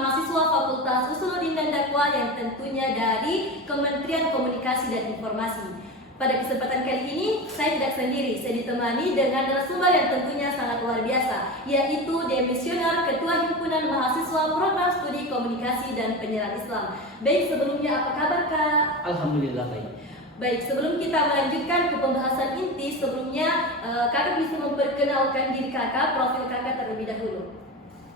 mahasiswa Fakultas Usuluddin dan Dakwah yang tentunya dari Kementerian Komunikasi dan Informasi. Pada kesempatan kali ini, saya tidak sendiri, saya ditemani dengan narasumber yang tentunya sangat luar biasa, yaitu Demisioner Ketua Himpunan Mahasiswa Program Studi Komunikasi dan Penyiaran Islam. Baik, sebelumnya apa kabar Kak? Alhamdulillah baik. Baik, sebelum kita melanjutkan ke pembahasan inti, sebelumnya kakak bisa memperkenalkan diri kakak, profil kakak terlebih dahulu.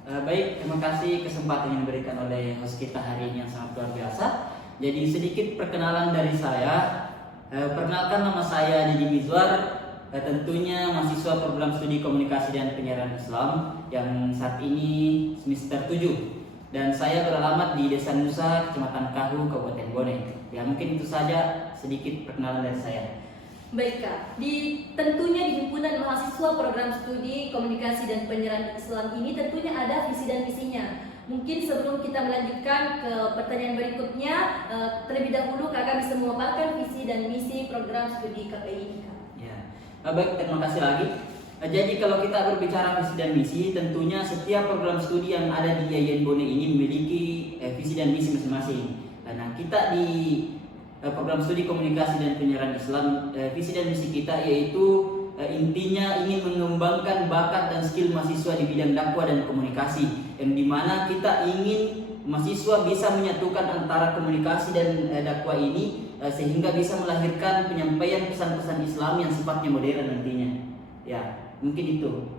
Baik, terima kasih kesempatan yang diberikan oleh host kita hari ini yang sangat luar biasa. Jadi sedikit perkenalan dari saya. Perkenalkan, nama saya Didi Mizwar, tentunya mahasiswa program studi komunikasi dan penyiaran Islam yang saat ini semester 7. Dan saya beralamat di Desa Nusa, Kecamatan Kahu, Kabupaten Bone. Ya, mungkin itu saja sedikit perkenalan dari saya. Baik Kak, tentunya di Himpunan Mahasiswa Program Studi Komunikasi dan Penyiaran Islam ini tentunya ada visi dan misinya. Mungkin sebelum kita melanjutkan ke pertanyaan berikutnya, terlebih dahulu kakak bisa memaparkan visi dan misi program studi KPI ini Kak. Ya, baik, terima kasih lagi. Jadi kalau kita berbicara visi dan misi, tentunya setiap program studi yang ada di YAIN Bone ini memiliki visi dan misi masing-masing. Nah, kita di program studi komunikasi dan penyiaran Islam, visi dan misi kita yaitu intinya ingin mengembangkan bakat dan skill mahasiswa di bidang dakwah dan komunikasi, yang dimana kita ingin mahasiswa bisa menyatukan antara komunikasi dan dakwah ini sehingga bisa melahirkan penyampaian pesan-pesan Islam yang sifatnya modern nantinya. Ya, mungkin itu.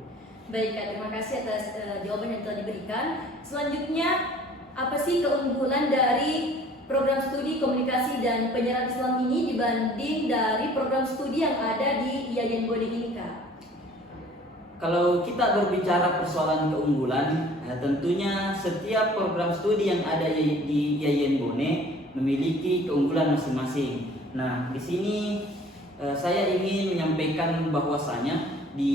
Baik Kak, terima kasih atas jawaban yang telah diberikan. Selanjutnya, apa sih keunggulan dari program studi komunikasi dan penyiaran Islam ini dibanding dari program studi yang ada di YAIN Bone ini Kak? Kalau kita berbicara persoalan keunggulan, tentunya setiap program studi yang ada di YAIN Bone memiliki keunggulan masing-masing. Nah, di sini saya ingin menyampaikan bahwasanya di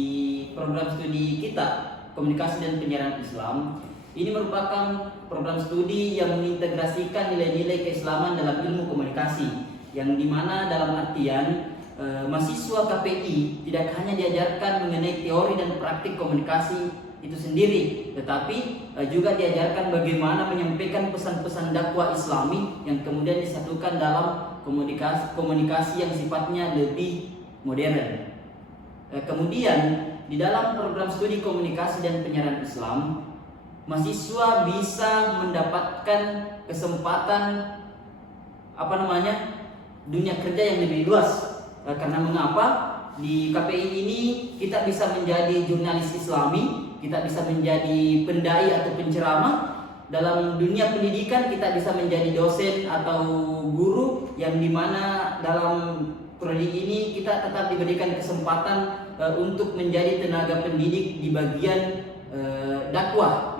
program studi kita komunikasi dan penyiaran Islam ini merupakan program studi yang mengintegrasikan nilai-nilai keislaman dalam ilmu komunikasi, yang dimana dalam artian mahasiswa KPI tidak hanya diajarkan mengenai teori dan praktik komunikasi itu sendiri, tetapi juga diajarkan bagaimana menyampaikan pesan-pesan dakwah Islami yang kemudian disatukan dalam komunikasi yang sifatnya lebih modern. Kemudian di dalam program studi komunikasi dan penyiaran Islam, mahasiswa bisa mendapatkan kesempatan dunia kerja yang lebih luas. Karena mengapa? Di KPI ini kita bisa menjadi jurnalis Islami, kita bisa menjadi pendai atau penceramah. Dalam dunia pendidikan kita bisa menjadi dosen atau guru, yang dimana dalam prodi ini kita tetap diberikan kesempatan untuk menjadi tenaga pendidik di bagian dakwah,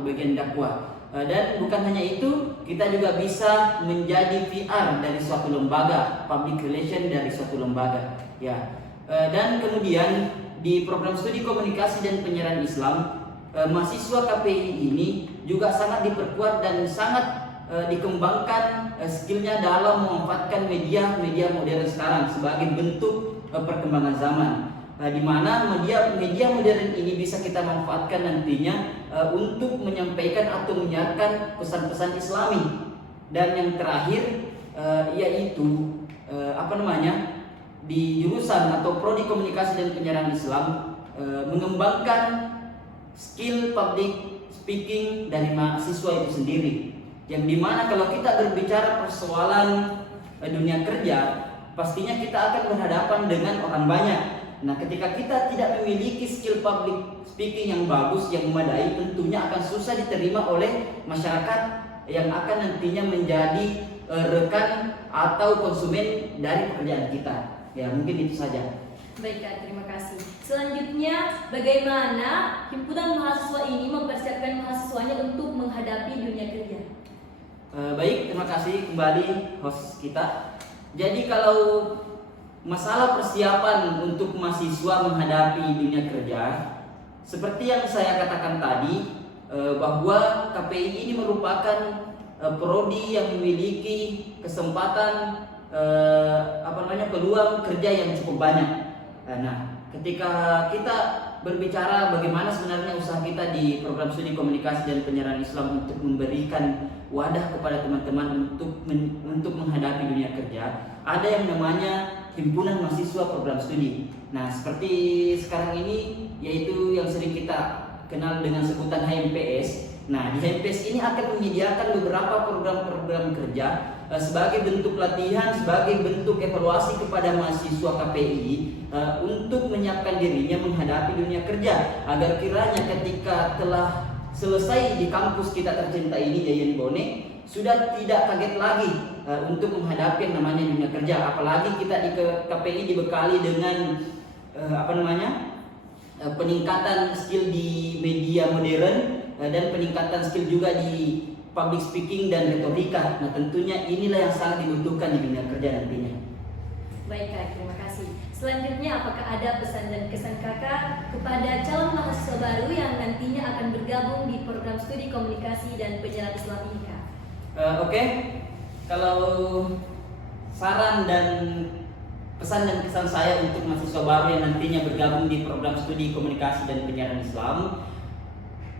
dan bukan hanya itu, kita juga bisa menjadi PR dari suatu lembaga, public relation dari suatu lembaga, ya. Dan kemudian di program studi komunikasi dan penyiaran Islam, mahasiswa KPI ini juga sangat diperkuat dan sangat dikembangkan skillnya dalam memanfaatkan media modern sekarang sebagai bentuk perkembangan zaman. Di mana media modern ini bisa kita manfaatkan nantinya untuk menyampaikan atau menyiarkan pesan-pesan Islami. Dan yang terakhir yaitu di jurusan atau prodi komunikasi dan penyiaran Islam mengembangkan skill public speaking dari mahasiswa itu sendiri, yang dimana kalau kita berbicara persoalan dunia kerja, pastinya kita akan berhadapan dengan orang banyak. Nah, ketika kita tidak memiliki skill public speaking yang bagus, yang memadai, tentunya akan susah diterima oleh masyarakat yang akan nantinya menjadi rekan atau konsumen dari pekerjaan kita. Ya, mungkin itu saja. Baik Kak, terima kasih. Selanjutnya, bagaimana himpunan mahasiswa ini mempersiapkan mahasiswanya untuk menghadapi dunia kerja? Baik, terima kasih kembali host kita. Jadi kalau masalah persiapan untuk mahasiswa menghadapi dunia kerja, seperti yang saya katakan tadi, bahwa KPI ini merupakan prodi yang memiliki kesempatan peluang kerja yang cukup banyak. Nah, ketika kita berbicara bagaimana sebenarnya usaha kita di program studi komunikasi dan penyiaran Islam untuk memberikan wadah kepada teman-teman untuk menghadapi dunia kerja. Ada yang namanya Himpunan Mahasiswa Program Studi. Nah, seperti sekarang ini yaitu yang sering kita kenal dengan sebutan HMPS. Nah, di HMPS ini akan menyediakan beberapa program-program kerja sebagai bentuk latihan, sebagai bentuk evaluasi kepada mahasiswa KPI untuk menyiapkan dirinya menghadapi dunia kerja, agar kiranya ketika telah selesai di kampus kita tercinta ini Yayan Bone, sudah tidak kaget lagi untuk menghadapi yang namanya dunia kerja. Apalagi kita di KPI dibekali dengan peningkatan skill di media modern dan peningkatan skill juga di public speaking dan retorika. Nah, tentunya inilah yang sangat dibutuhkan di dunia kerja nantinya. Baik Kak, terima kasih. Selanjutnya, apakah ada pesan dan kesan Kakak kepada calon mahasiswa baru yang nantinya akan bergabung di program studi komunikasi dan penyiaran Islam ini, Kak? Oke. Kalau saran dan pesan dan kesan saya untuk mahasiswa baru yang nantinya bergabung di program studi komunikasi dan penyiaran Islam,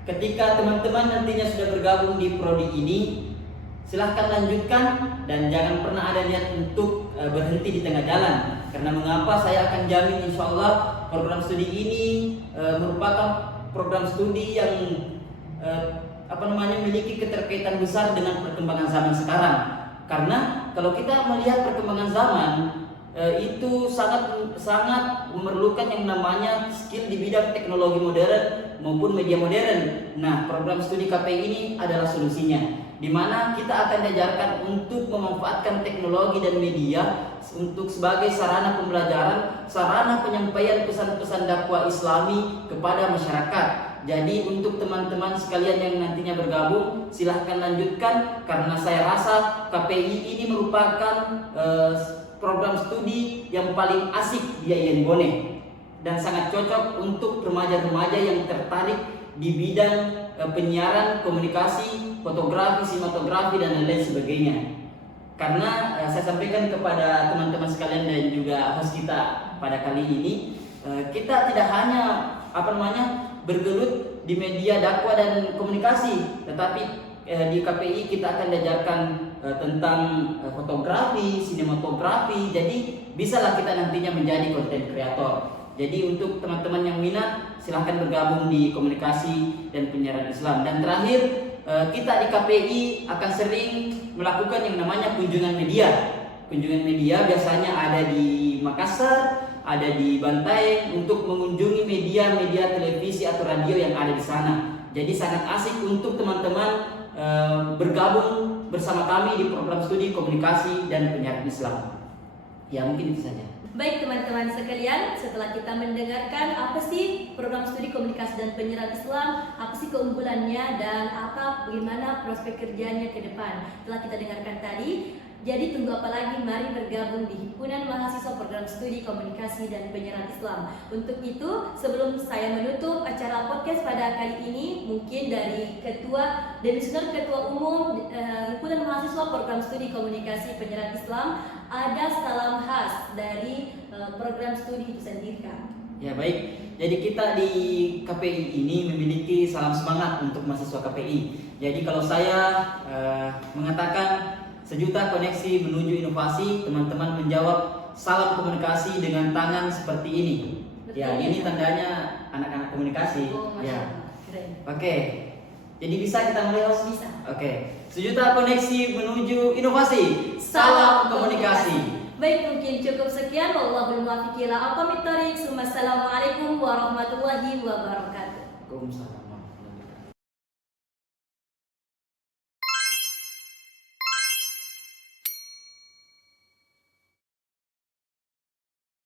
ketika teman-teman nantinya sudah bergabung di prodi ini, silahkan lanjutkan dan jangan pernah ada niat untuk berhenti di tengah jalan. Karena mengapa, saya akan jamin insya Allah program studi ini merupakan program studi yang memiliki keterkaitan besar dengan perkembangan zaman sekarang. Karena kalau kita melihat perkembangan zaman, itu sangat memerlukan yang namanya skill di bidang teknologi modern maupun media modern. Nah, program studi KPI ini adalah solusinya, di mana kita akan diajarkan untuk memanfaatkan teknologi dan media untuk sebagai sarana pembelajaran, sarana penyampaian pesan-pesan dakwah Islami kepada masyarakat. Jadi untuk teman-teman sekalian yang nantinya bergabung, silahkan lanjutkan, karena saya rasa KPI ini merupakan program studi yang paling asik di Yayan Bone dan sangat cocok untuk remaja-remaja yang tertarik di bidang penyiaran, komunikasi, fotografi, sinematografi dan lain sebagainya. Karena saya sampaikan kepada teman-teman sekalian dan juga host kita pada kali ini, kita tidak hanya bergelut di media dakwah dan komunikasi, tetapi di KPI kita akan diajarkan tentang fotografi, sinematografi. Jadi bisalah kita nantinya menjadi konten kreator. Jadi untuk teman-teman yang minat, silahkan bergabung di komunikasi dan penyiaran Islam. Dan terakhir, kita di KPI akan sering melakukan yang namanya kunjungan media. Kunjungan media biasanya ada di Makassar, ada di Bantaeng, untuk mengunjungi media-media televisi atau radio yang ada di sana. Jadi sangat asik untuk teman-teman bergabung bersama kami di program studi komunikasi dan penyiaran Islam. Ya, mungkin itu saja. Baik teman-teman sekalian, setelah kita mendengarkan apa sih program studi komunikasi dan penyiaran Islam, apa sih keunggulannya dan bagaimana prospek kerjanya ke depan, telah kita dengarkan tadi. Jadi tunggu apa lagi, mari bergabung di Himpunan Mahasiswa Program Studi Komunikasi dan Penyiaran Islam. Untuk itu, sebelum saya menutup acara podcast pada kali ini, mungkin dari Demisioner Ketua Umum Himpunan Mahasiswa Program Studi Komunikasi Penyiaran Islam, ada salam khas dari program studi itu sendiri, Kak. Ya, baik. Jadi kita di KPI ini memiliki salam semangat untuk mahasiswa KPI. Jadi kalau saya mengatakan sejuta koneksi menuju inovasi, teman-teman menjawab salam komunikasi dengan tangan seperti ini. Betul, ya, ini tandanya anak-anak komunikasi. Oh, ya. Keren. Oke. Jadi bisa kita mulai, Host? Bisa. Oke. Sejuta koneksi menuju inovasi. Salam komunikasi. Baik, mungkin cukup sekian. Wallahul muwaffiq ila aqwamit thoriq. Assalamualaikum warahmatullahi wabarakatuh. Waalaikumsalam.